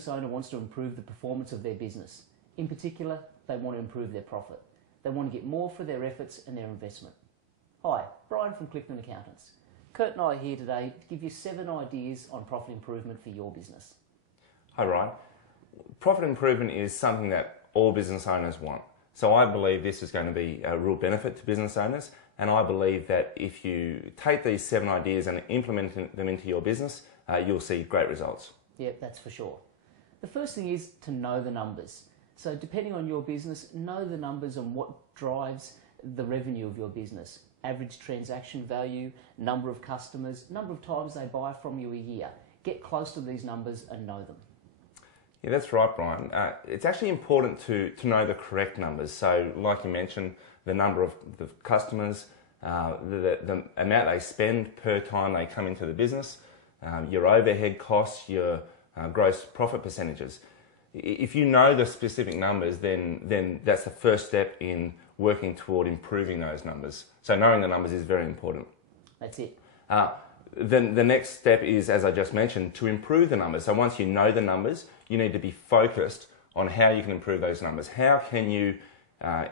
business owner wants to improve the performance of their business. In particular, they want to improve their profit. They want to get more for their efforts and their investment. Hi, Brian from Clifton Accountants. Kurt and I are here today to give you 7 ideas on profit improvement for your business. Hi Ryan. Profit improvement is something that all business owners want. So I believe this is going to be a real benefit to business owners, and I believe that if you take these 7 ideas and implement them into your business, you'll see great results. Yeah, that's for sure. The first thing is to know the numbers. So depending on your business, know the numbers on what drives the revenue of your business. Average transaction value, number of customers, number of times they buy from you a year. Get close to these numbers and know them. Yeah, that's right, Brian. It's actually important to know the correct numbers. So like you mentioned, the number of the customers, the amount they spend per time they come into the business, your overhead costs, your gross profit percentages. If you know the specific numbers, then that's the first step in working toward improving those numbers. So knowing the numbers is very important. That's it. Then the next step is, as I just mentioned, to improve the numbers. So once you know the numbers, you need to be focused on how you can improve those numbers. How can you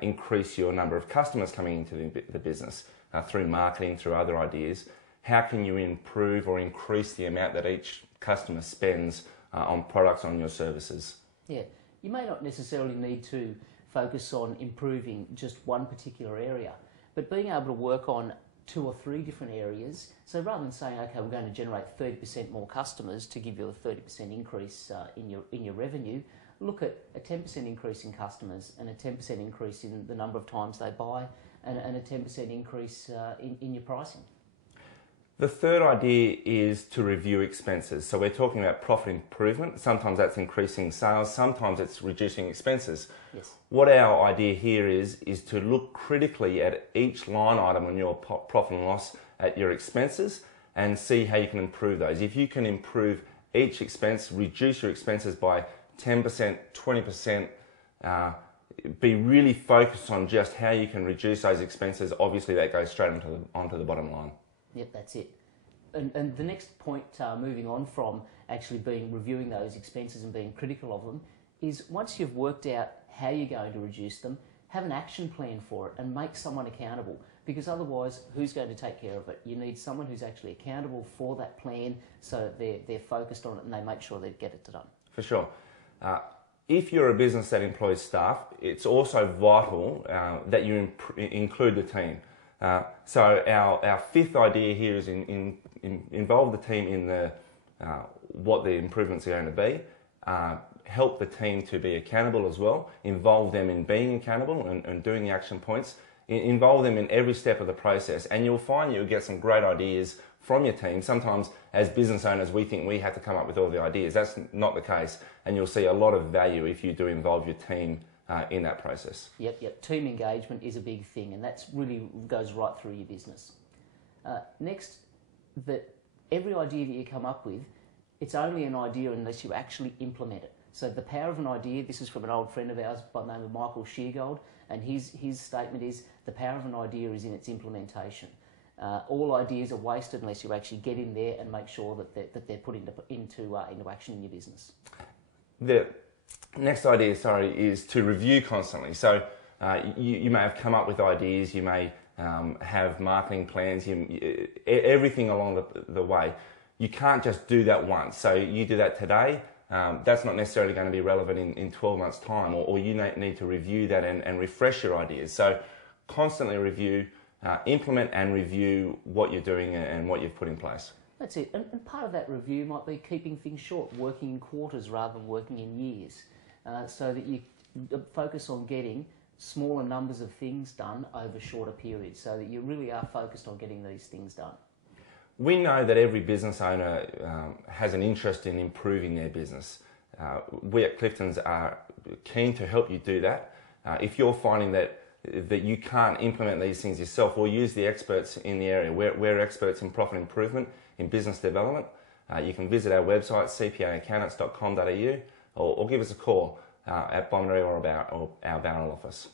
increase your number of customers coming into the business through marketing, through other ideas? How can you improve or increase the amount that each customer spends on products, on your services? Yeah, you may not necessarily need to focus on improving just one particular area, but being able to work on 2 or 3 different areas. So rather than saying, okay, we're going to generate 30% more customers to give you a 30% increase in your revenue, look at a 10% increase in customers and a 10% increase in the number of times they buy and a 10% increase in your pricing. The third idea is to review expenses. So we're talking about profit improvement. Sometimes that's increasing sales, sometimes it's reducing expenses. Yes. What our idea here is to look critically at each line item on your profit and loss, at your expenses, and see how you can improve those. If you can improve each expense, reduce your expenses by 10%, 20%, be really focused on just how you can reduce those expenses, obviously that goes straight onto the bottom line. Yep, that's it. And the next point, moving on from actually reviewing those expenses and being critical of them, is once you've worked out how you're going to reduce them, have an action plan for it and make someone accountable, because otherwise who's going to take care of it? You need someone who's actually accountable for that plan so that they're focused on it and they make sure they get it done. For sure. If you're a business that employs staff, it's also vital that you include the team. So our 5th idea here is involve the team in what the improvements are going to be. Help the team to be accountable as well. Involve them in being accountable and doing the action points. Involve them in every step of the process, and you'll find you'll get some great ideas from your team. Sometimes as business owners we think we have to come up with all the ideas. That's not the case, and you'll see a lot of value if you do involve your team in that process. Yep. Team engagement is a big thing, and that's really goes right through your business. Next, that every idea that you come up with, it's only an idea unless you actually implement it. So the power of an idea, this is from an old friend of ours by the name of Michael Sheargold, and his statement is, the power of an idea is in its implementation. All ideas are wasted unless you actually get in there and make sure that they're put into action in your business. The next idea, is to review constantly. So you may have come up with ideas, you may have marketing plans, everything along the way. You can't just do that once. So you do that today, that's not necessarily going to be relevant in 12 months' time, or you need to review that and refresh your ideas. So constantly review, implement and review what you're doing and what you've put in place. That's it. And part of that review might be keeping things short, working in quarters rather than working in years, so that you focus on getting smaller numbers of things done over shorter periods, so that you really are focused on getting these things done. We know that every business owner has an interest in improving their business. We at Clifton's are keen to help you do that. If you're finding that you can't implement these things yourself, or use the experts in the area. We're experts in profit improvement, in business development. You can visit our website, cpaaccountants.com.au, or give us a call at Bomarie or our Bowral office.